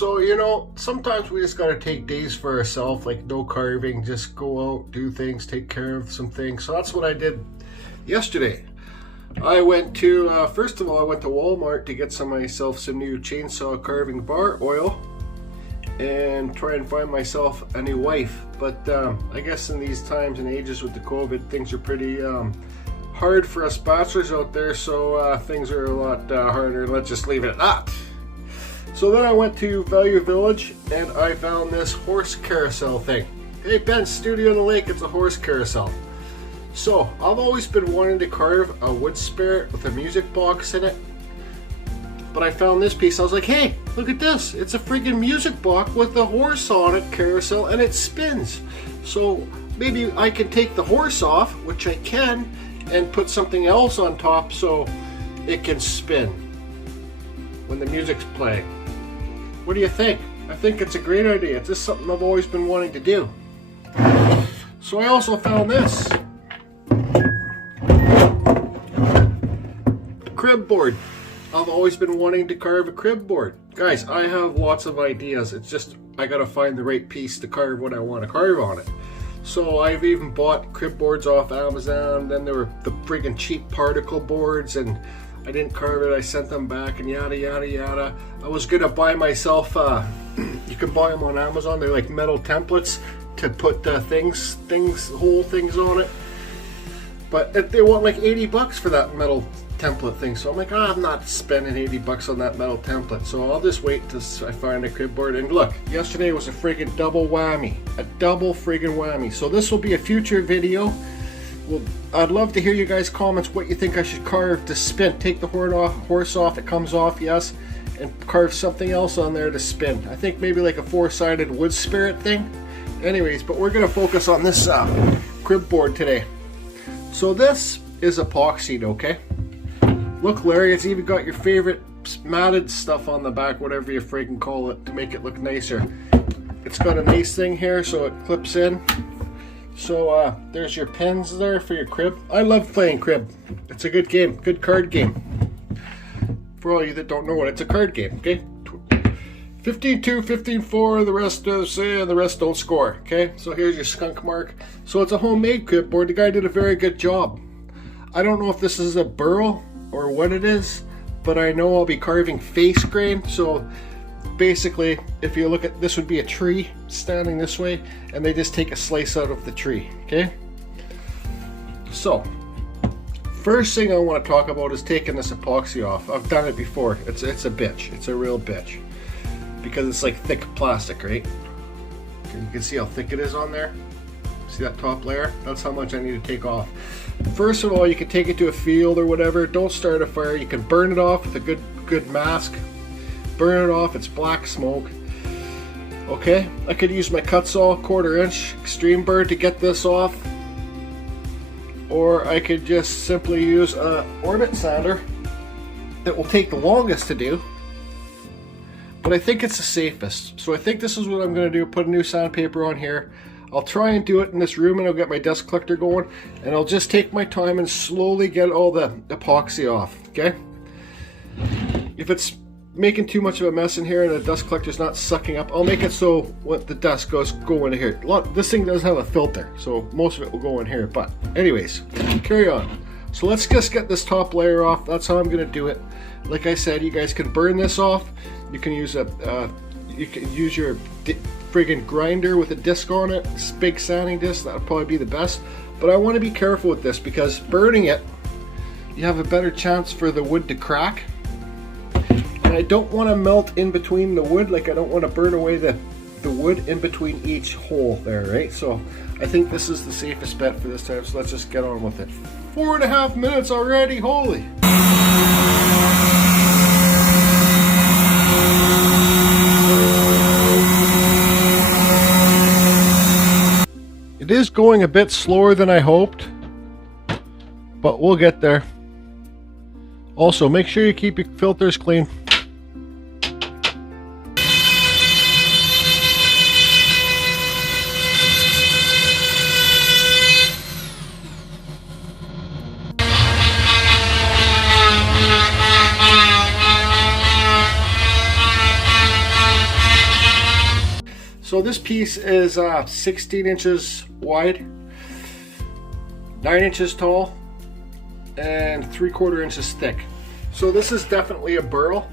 So, you know, sometimes we just gotta take days for ourselves, like no carving, just go out, do things, take care of some things. So that's what I did yesterday. I went to, first of all, I went to Walmart to get myself some new chainsaw carving bar oil and try and find myself a new wife. But I guess in these times and ages with the COVID, things are pretty hard for us bachelors out there, so things are a lot harder. Let's just leave it at that. So then I went to Value Village and I found this horse carousel thing. Hey Ben, Studio on the Lake, it's a horse carousel. So I've always been wanting to carve a wood spirit with a music box in it. But I found this piece, I was like, hey, look at this. It's a friggin' music box with a horse on it, carousel, and it spins. So maybe I can take the horse off, which I can, and put something else on top so it can spin when the music's playing. What do you think? I think it's a great idea. It's just something I've always been wanting to do. So I also found this. Crib board. I've always been wanting to carve a crib board. Guys, I have lots of ideas. It's just I gotta find the right piece to carve what I want to carve on it. So I've even bought crib boards off Amazon. Then there were the friggin' cheap particle boards, and I didn't carve it. I sent them back, and yada yada yada. I was gonna buy myself. You can buy them on Amazon. They're like metal templates to put whole things on it. But they want like 80 bucks for that metal template thing. So I'm like, I'm not spending 80 bucks on that metal template. So I'll just wait till I find a crib board. And look, yesterday was a friggin' double whammy. A double friggin' whammy. So this will be a future video. Well, I'd love to hear you guys' comments what you think I should carve to spin. Take the horse off, it comes off, yes, and carve something else on there to spin. I think maybe like a four-sided wood spirit thing. Anyways, but we're gonna focus on this crib board today. So this is epoxied, okay? Look, Larry, it's even got your favorite matted stuff on the back, whatever you friggin' call it, to make it look nicer. It's got a nice thing here so it clips in. So there's your pins there for your crib. I love playing crib. It's a good game, good card game. For all you that don't know what, it's a card game, okay? 15-2, 15-4, the rest say, and the rest don't score, okay? So here's your skunk mark. So it's a homemade crib board. The guy did a very good job. I don't know if this is a burl or what it is, but I know I'll be carving face grain. So basically, if you look at this, would be a tree standing this way, and they just take a slice out of the tree, okay? So first thing I want to talk about is taking this epoxy off. I've done it before. It's a bitch. It's a real bitch because it's like thick plastic, right? You can see how thick it is on there. See that top layer? That's how much I need to take off. First of all, you can take it to a field or whatever. Don't start a fire. You can burn it off with a good mask. Burn it off. It's black smoke. Okay, I could use my Kutzall 1/4 inch extreme burr to get this off, or I could just simply use a orbit sander. That will take the longest to do, but I think it's the safest. So I think this is what I'm going to do. Put a new sandpaper on here. I'll try and do it in this room, and I'll get my dust collector going, and I'll just take my time and slowly get all the epoxy off, okay? If it's making too much of a mess in here and the dust collector's not sucking up, I'll make it so what the dust go into here. This thing does have a filter, so most of it will go in here, but anyways, carry on. So let's just get this top layer off. That's how I'm going to do it. Like I said, you guys can burn this off. You can use your friggin' grinder with a disc on it, big sanding disc. That'll probably be the best. But I want to be careful with this because burning it, you have a better chance for the wood to crack. And I don't want to melt in between the wood. Like I don't want to burn away the wood in between each hole there, right? So I think this is the safest bet for this time. So let's just get on with it. 4.5 minutes already, holy. It is going a bit slower than I hoped, but we'll get there. Also, make sure you keep your filters clean. So this piece is 16 inches wide, 9 inches tall, and 3/4 inches thick. So this is definitely a burl.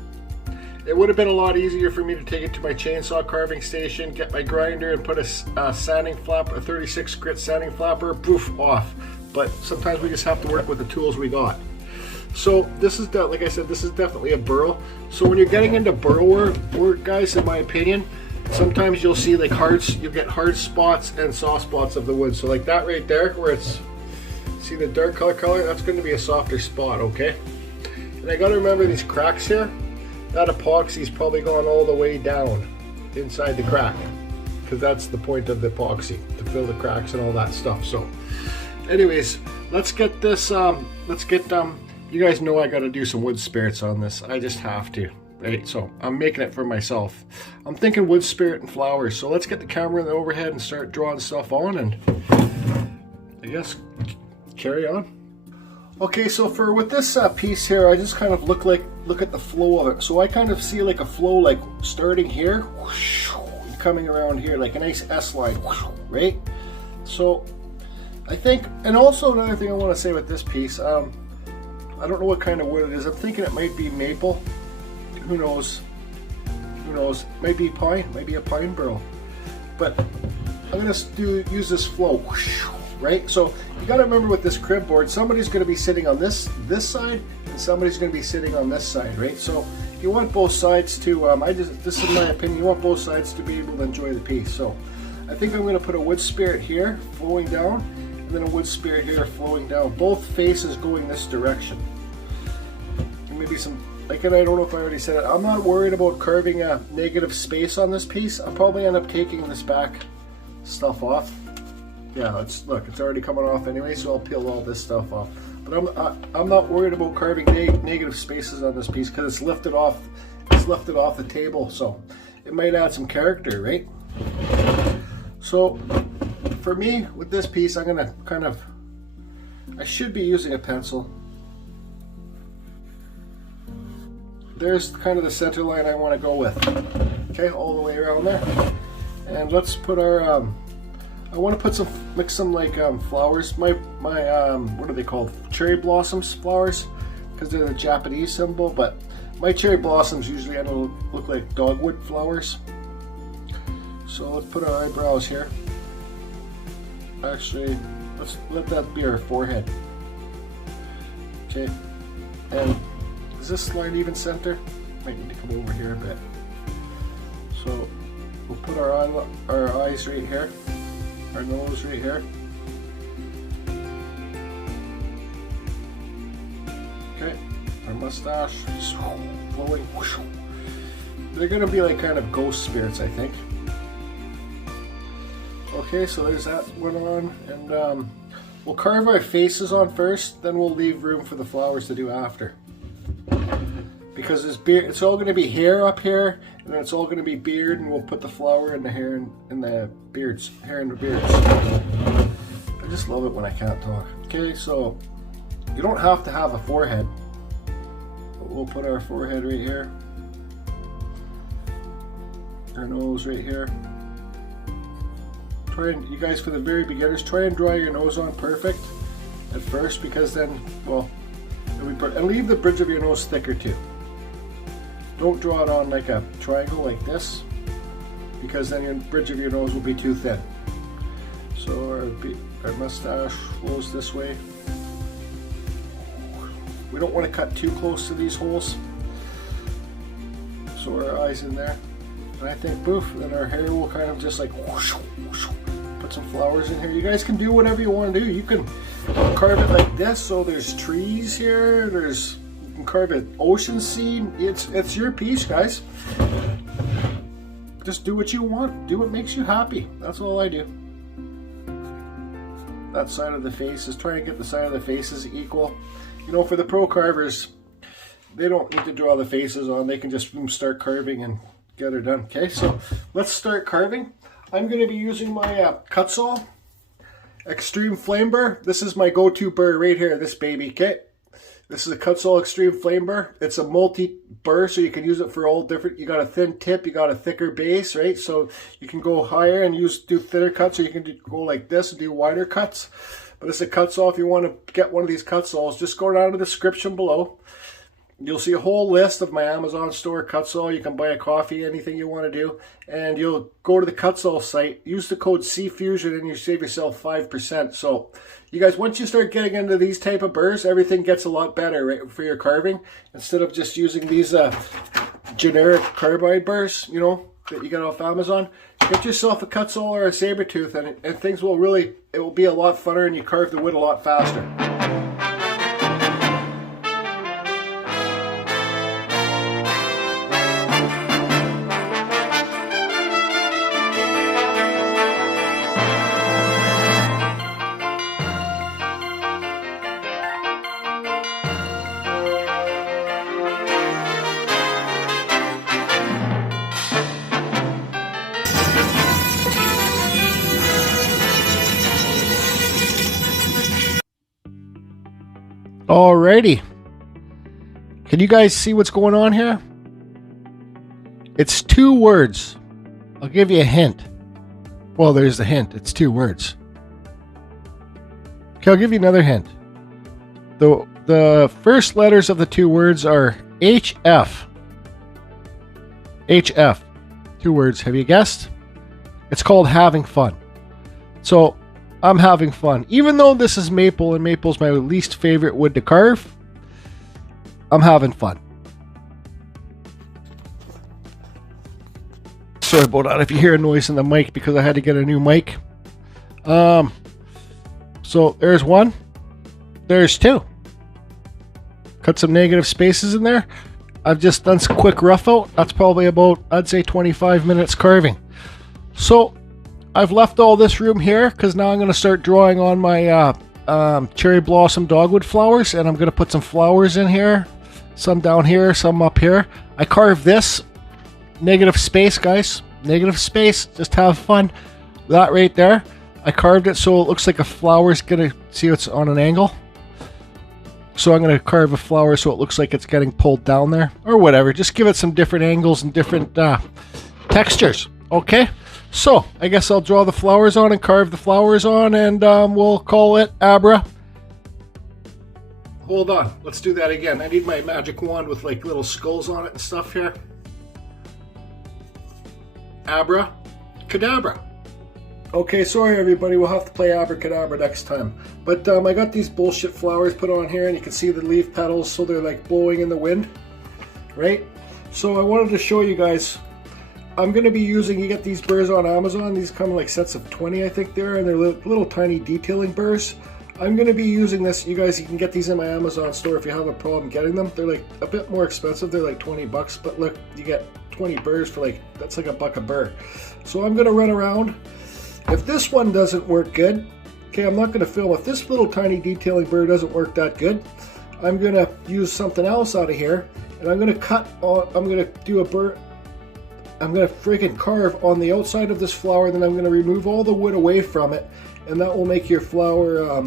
It would have been a lot easier for me to take it to my chainsaw carving station, get my grinder and put a sanding flapper, a 36 grit sanding flapper, poof, off. But sometimes we just have to work with the tools we got. So this is, like I said, this is definitely a burl. So when you're getting into burl work, guys, in my opinion, sometimes you'll see like you'll get hard spots and soft spots of the wood. So like that right there, where it's, see the dark color, that's going to be a softer spot, okay? And I got to remember these cracks here. That epoxy's probably gone all the way down inside the crack, because that's the point of the epoxy, to fill the cracks and all that stuff. So anyways, let's get this, you guys know I got to do some wood spirits on this. I just have to, right? So I'm making it for myself. I'm thinking wood spirit and flowers. So let's get the camera in the overhead and start drawing stuff on, and I guess carry on. Okay, so with this piece here, I just kind of look at the flow of it. So I kind of see like a flow, like starting here, whoosh, coming around here, like a nice S line, whoosh, right? So I think, and also another thing I want to say with this piece, I don't know what kind of wood it is. I'm thinking it might be maple. Who knows? Who knows? Maybe pine, maybe a pine burl. But I'm gonna use this flow. Whoosh, right? So you got to remember with this crib board, somebody's going to be sitting on this side, and somebody's going to be sitting on this side, right? So you want both sides to, this is my opinion, you want both sides to be able to enjoy the piece. So I think I'm going to put a wood spirit here flowing down, and then a wood spirit here flowing down, both faces going this direction. And maybe some, like, and I don't know if I already said it, I'm not worried about carving a negative space on this piece. I'll probably end up taking this back stuff off. Yeah, look, it's already coming off anyway, so I'll peel all this stuff off. But I'm not worried about carving negative spaces on this piece, because it's lifted off the table, so it might add some character, right? So for me, with this piece, I'm gonna I should be using a pencil. There's kind of the center line I want to go with. Okay, all the way around there. And let's put our I want to put mix some like flowers. My what are they called? Cherry blossoms flowers, because they're the Japanese symbol. But my cherry blossoms usually look like dogwood flowers. So let's put our eyebrows here. Actually, let's let that be our forehead. Okay, and is this line even center? Might need to come over here a bit. So we'll put our eyes right here. Our nose right here. Okay, our mustache just flowing. They're gonna be like kind of ghost spirits, I think. Okay, so there's that one on, and we'll carve our faces on first, then we'll leave room for the flowers to do after. Because it's all going to be hair up here, and then it's all going to be beard, and we'll put the flower in the hair and the beards. Hair and the beards. I just love it when I can't talk. Okay, so you don't have to have a forehead, but we'll put our forehead right here. Our nose right here. You guys, for the very beginners, try and draw your nose on perfect at first, because then, well, and leave the bridge of your nose thicker too. Don't draw it on like a triangle like this, because then your bridge of your nose will be too thin. So our mustache flows this way. We don't want to cut too close to these holes. So our eyes in there. And I think, poof, then our hair will kind of just like whoosh, whoosh, put some flowers in here. You guys can do whatever you want to do. You can carve it like this, so there's trees here, you can carve it ocean scene. It's your piece, guys. Just do what you want. Do what makes you happy. That's all I do. That side of the face is trying to get the side of the faces equal. You know, for the pro carvers, they don't need to draw the faces on. They can just start carving and get her done. Okay, so let's start carving. I'm going to be using my Kutzall Extreme Flame Burr. This is my go-to burr right here, this baby. Okay, This is a Kutzall Extreme Flame Burr. It's a multi-burr, so you can use it for all different. You got a thin tip, you got a thicker base, right? So you can go higher and do thinner cuts, or you can go like this and do wider cuts. But it's a Kutzall. If you want to get one of these Kutzalls, just go down to the description below. You'll see a whole list of my Amazon store Kutzall. You can buy a coffee, anything you want to do. And you'll go to the Kutzall site, use the code CFusion, and you save yourself 5%. So you guys, once you start getting into these type of burrs, everything gets a lot better, right, for your carving. Instead of just using these generic carbide burrs, you know, that you get off Amazon. Get yourself a Kutzall or a saber tooth, and things will really, it will be a lot funner, and you carve the wood a lot faster. Alrighty. Can you guys see what's going on here? It's 2 words. I'll give you a hint. Well, there's the hint. It's 2 words. Okay, I'll give you another hint. The first letters of the 2 words are HF. HF. 2 words. Have you guessed? It's called having fun. So I'm having fun. Even though this is maple, and maple's my least favorite wood to carve, I'm having fun. Sorry about that if you hear a noise in the mic, because I had to get a new mic. So there's 1. There's 2. Cut some negative spaces in there. I've just done some quick rough out. That's probably about, I'd say, 25 minutes carving. So I've left all this room here because now I'm going to start drawing on my cherry blossom dogwood flowers, and I'm going to put some flowers in here, some down here, some up here. I carved this negative space, guys. Negative space. Just have fun. That right there. I carved it so it looks like a flower's going to, see it's on an angle. So I'm going to carve a flower so it looks like it's getting pulled down there, or whatever. Just give it some different angles and different textures. Okay. So, I guess I'll draw the flowers on and carve the flowers on, and we'll call it Abra. Hold on, let's do that again. I need my magic wand with like little skulls on it and stuff here. Abra Cadabra. Okay, sorry everybody, we'll have to play Abracadabra next time. But I got these bullshit flowers put on here, and you can see the leaf petals, so they're like blowing in the wind, right? So I wanted to show you guys. I'm going to be using, you get these burrs on Amazon. These come in like sets of 20, I think they're, and they're little tiny detailing burrs. I'm going to be using this. You guys, you can get these in my Amazon store if you have a problem getting them. They're like a bit more expensive. They're like 20 bucks, but look, you get 20 burrs for like, that's like $1 a burr. So I'm going to run around. If this one doesn't work good, okay, I'm not going to film. If this little tiny detailing burr doesn't work that good, I'm going to use something else out of here, and I'm going to cut, I'm going to do a burr. I'm going to freaking carve on the outside of this flower, then I'm going to remove all the wood away from it, and that will make your flower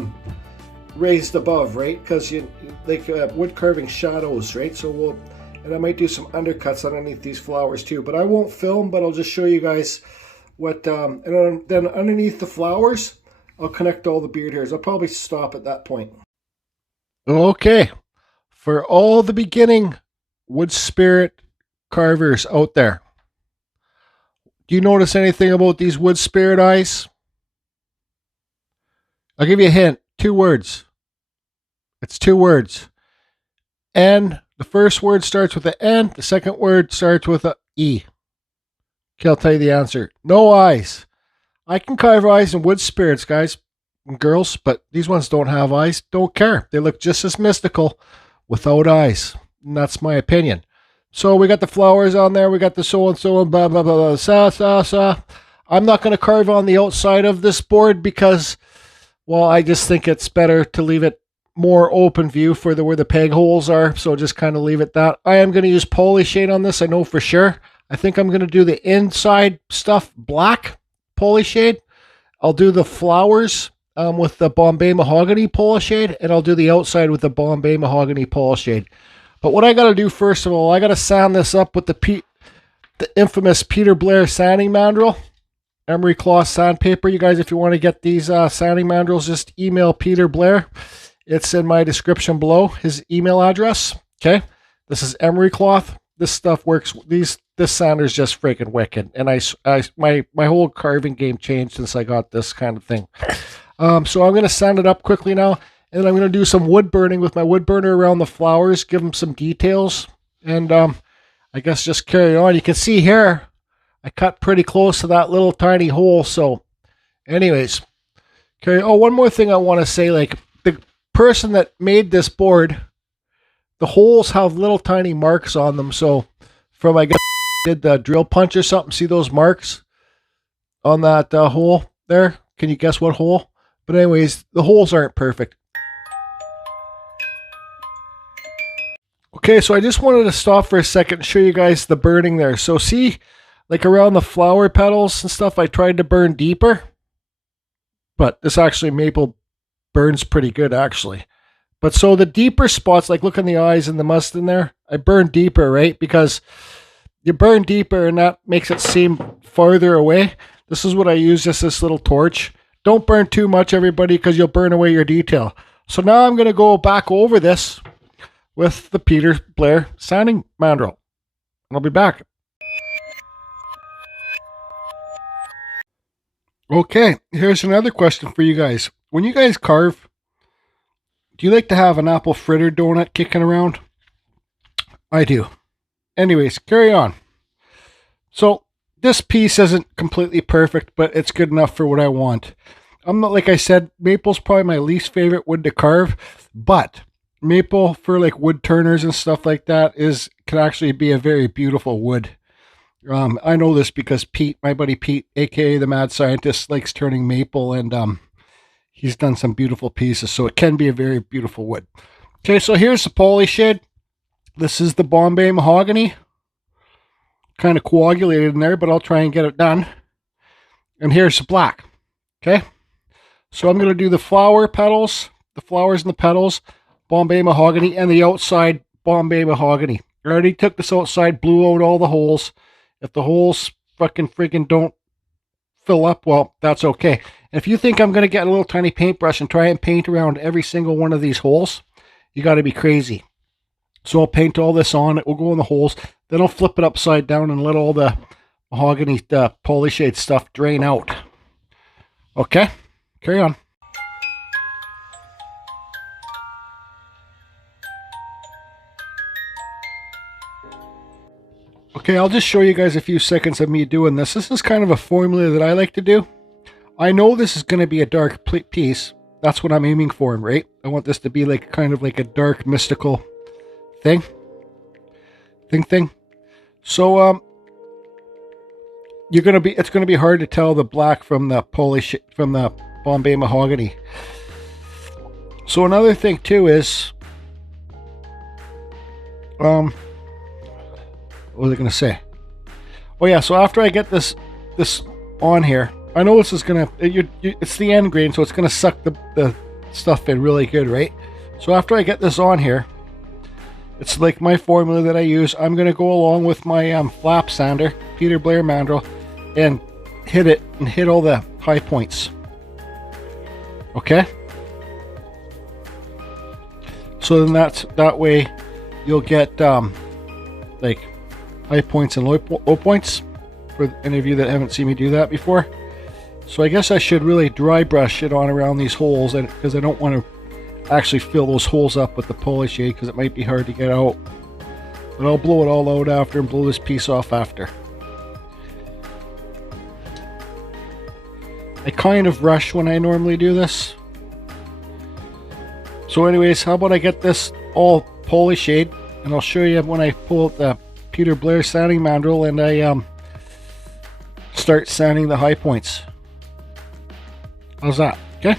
raised above, right? Because you like wood carving shadows, right? So and I might do some undercuts underneath these flowers too, but I won't film, but I'll just show you guys what, and then underneath the flowers, I'll connect all the beard hairs. I'll probably stop at that point. Okay, for all the beginning wood spirit carvers out there, do you notice anything about these wood spirit eyes? I'll give you a hint. 2 words. It's 2 words. N. The first word starts with an N. The second word starts with an E. Okay, I'll tell you the answer. No eyes. I can carve eyes in wood spirits, guys and girls, but these ones don't have eyes. Don't care. They look just as mystical without eyes. And that's my opinion. So we got the flowers on there, we got the so-and-so and blah, blah, blah, blah, sa. I'm not going to carve on the outside of this board because, well, I just think it's better to leave it more open view for where the peg holes are, so just kind of leave it that. I am going to use poly shade on this, I know for sure. I think I'm going to do the inside stuff black poly shade. I'll do the flowers with the Bombay mahogany polish shade, and I'll do the outside with the Bombay mahogany polish shade. But what I got to do first of all, I got to sand this up with the infamous peterblair sanding mandrel, emery cloth sandpaper. You guys, if you want to get these sanding mandrels, just email Peter Blair. It's in my description below, his email address. Okay, this is emery cloth. This stuff works. This sander's just freaking wicked, and my whole carving game changed since I got this kind of thing. So I'm going to sand it up quickly now, and I'm going to do some wood burning with my wood burner around the flowers, give them some details, and I guess just carry on. You can see here, I cut pretty close to that little tiny hole. So anyways, carry. Oh, one more thing I want to say, like the person that made this board, the holes have little tiny marks on them. So from, I guess, did the drill punch or something, see those marks on that hole there? Can you guess what hole? But anyways, the holes aren't perfect. Okay, so I just wanted to stop for a second and show you guys the burning there. So see, like around the flower petals and stuff, I tried to burn deeper. But this actually maple burns pretty good, actually. But so the deeper spots, like look in the eyes and the must in there, I burn deeper, right? Because you burn deeper and that makes it seem farther away. This is what I use, just this little torch. Don't burn too much, everybody, because you'll burn away your detail. So now I'm going to go back over this with the Peter Blair sanding mandrel. And I'll be back. Okay, here's another question for you guys. When you guys carve, do you like to have an apple fritter donut kicking around? I do. Anyways, carry on. So this piece isn't completely perfect, but it's good enough for what I want. I'm not, like I said, maple's probably my least favorite wood to carve, but maple for like wood turners and stuff like that can actually be a very beautiful wood. I know this because Pete, my buddy Pete, aka the Mad Scientist, likes turning maple, and he's done some beautiful pieces, so it can be a very beautiful wood. Okay, so here's the poly shade. This is the Bombay mahogany. Kind of coagulated in there, but I'll try and get it done. And here's the black. Okay, so I'm going to do the flower petals, the flowers and the petals, Bombay mahogany, and the outside Bombay mahogany. I already took this outside, blew out all the holes. If the holes freaking don't fill up, well, that's okay. And if you think I'm going to get a little tiny paintbrush and try and paint around every single one of these holes, you got to be crazy. So I'll paint all this on. It will go in the holes. Then I'll flip it upside down and let all the mahogany poly shade stuff drain out. Okay, carry on. Okay, I'll just show you guys a few seconds of me doing this. This is kind of a formula that I like to do. I know this is going to be a dark piece. That's what I'm aiming for, right? I want this to be like kind of like a dark, mystical thing. So it's gonna be hard to tell the black from the polish from the Bombay mahogany. So another thing too is what was I gonna say? Oh yeah, so after I get this on here, I know this is gonna it's the end grain, so it's gonna suck the stuff in really good, right? So after I get this on here, it's like my formula that I use. I'm going to go along with my flap sander, Peter Blair mandrel, and hit all the high points. Okay? So then that way you'll get like high points and low points for any of you that haven't seen me do that before. So I guess I should really dry brush it on around these holes, because I don't want to actually fill those holes up with the poly shade, because it might be hard to get out. But I'll blow it all out after and blow this piece off after. I kind of rush when I normally do this. So anyways, how about I get this all poly shade, and I'll show you when I pull out the Peter Blair sanding mandrel and I start sanding the high points. How's that? Okay.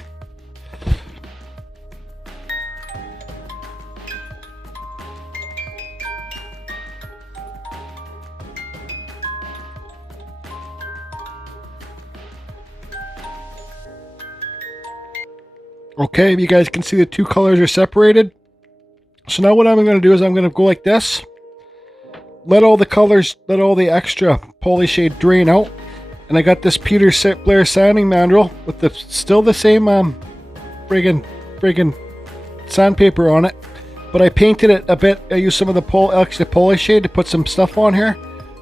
Okay, you guys can see the two colors are separated. So now what I'm going to do is I'm going to go like this. Let all the colors, let all the extra poly shade drain out. And I got this Peterblair sanding mandrel with the still the same friggin' sandpaper on it. But I painted it a bit. I used some of the extra poly shade to put some stuff on here.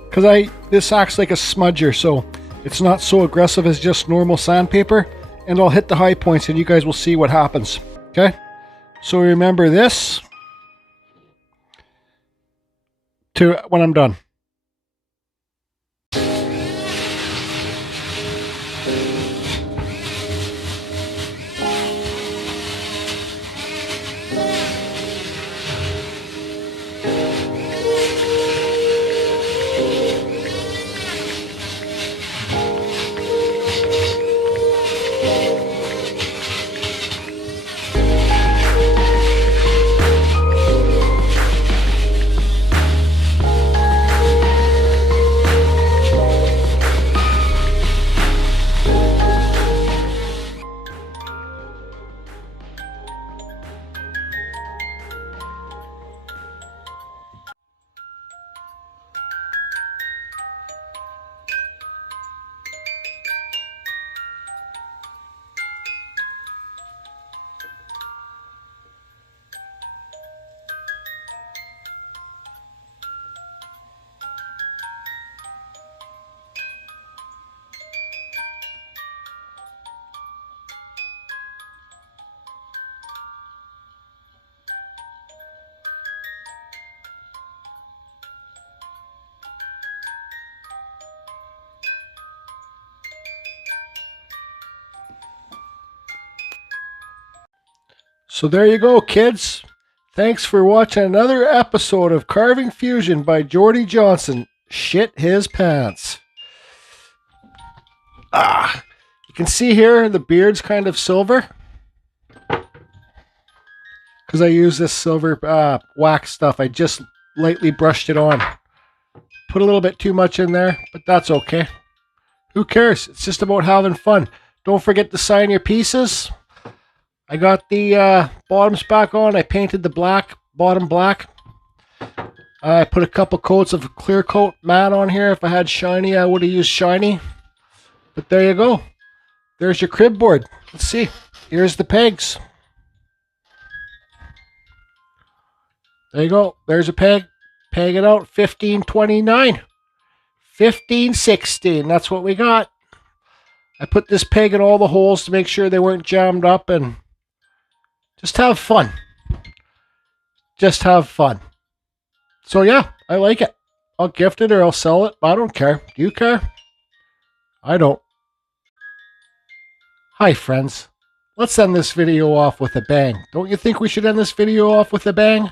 Because this acts like a smudger, so it's not so aggressive as just normal sandpaper. And I'll hit the high points and you guys will see what happens. Okay? So remember this to when I'm done. So there you go, kids. Thanks for watching another episode of Carving Fusion by Jordy Johnson. Shit his pants. You can see here the beard's kind of silver. Because I use this silver wax stuff. I just lightly brushed it on. Put a little bit too much in there, but that's okay. Who cares? It's just about having fun. Don't forget to sign your pieces. I got the bottoms back on. I painted the bottom black. I put a couple coats of clear coat matte on here. If I had shiny, I would have used shiny. But there you go. There's your crib board. Let's see. Here's the pegs. There you go. There's a peg. Peg it out. 1529. 1516. That's what we got. I put this peg in all the holes to make sure they weren't jammed up and just have fun. Just have fun. So yeah, I like it. I'll gift it or I'll sell it. I don't care. Do you care? I don't. Hi friends. Let's end this video off with a bang. Don't you think we should end this video off with a bang?